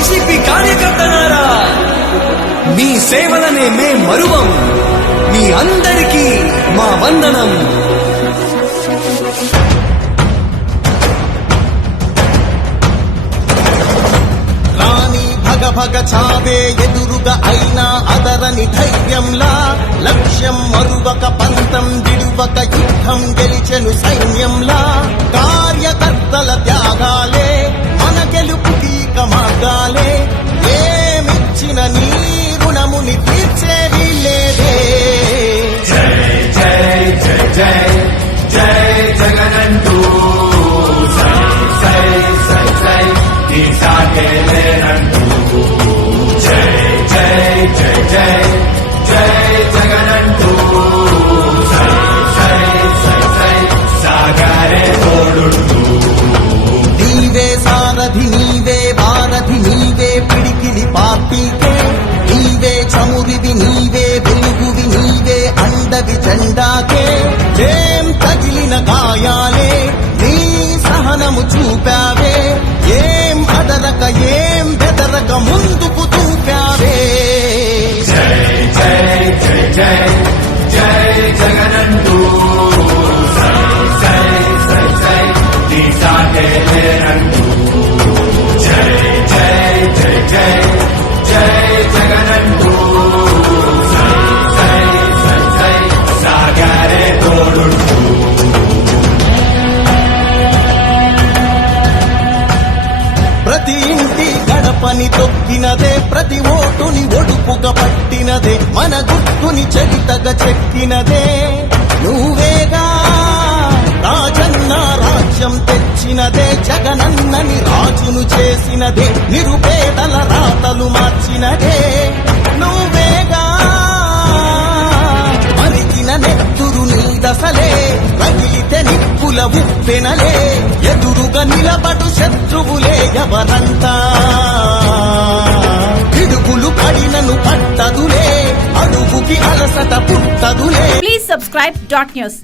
YCP కార్యకర్తలారా, మీ సేవలనే మే మరువం. మీ అందరికీ మా వందనం. భగ చావే ఎదురుగా అయినా అదరని ధైర్యంలా, లక్ష్యం మరువక పంతం విడువక యుద్ధం గెలిచెను సైన్యంలా. కార్యకర్తల త్యాగాలే మన గెలుపు కీక మార్గాలే. ఏమిచ్చిన నీ రుణముని తీర్చేది లేదే. జై జై జై జై జై జగనంటూ సై సై సై సై ఈ సాగేలేనంటూ. జై జై జై జై జై జగనంటూ సై సై సై సై సాగరే తోడుంటూ. నీవే సారథి నీవే వారధి నీవే పిడికిలి పార్టీకే. నీవే చమురివి నీవే వెలుగువి నీవే అండవి జెండాకే. ఏం తగిలిన గాయాలే నీ సహనము చూపావే. ఏం అదరక ఏం బెదరక ముందుకు చూపావే. జై జై జై జై జై జగనంటూ సై సై సై సై ఈ సాగేలేనంటూ. జై జై జై జై జై జగనంటూ సై సై సై సై సాగరే తోడుంటూ. ప్రతి ఇంటి గడపని తొక్కినదే, ప్రతి ఓటుని ఒడుపుగా పట్టినదే, మన గుర్తుని చరితగా చెక్కినదే నువ్వేగా. రాజన్న రాజ్యం తెచ్చినదే, జగనన్నని రాజును చేసినదే, నిరుపేదల రాతలు మార్చినదే నువ్వేగా. మరిగిన నెత్తురు నీ దశలే, రగిలితే నిప్పుల ఉప్పెనలే. ఎదురుగా నిలబడు శత్రువులే ఎవరంతా. పిడుగులు పడినను పట్టదులే, అడుగుకి అలసట పుట్టదులే. Please subscribe .news.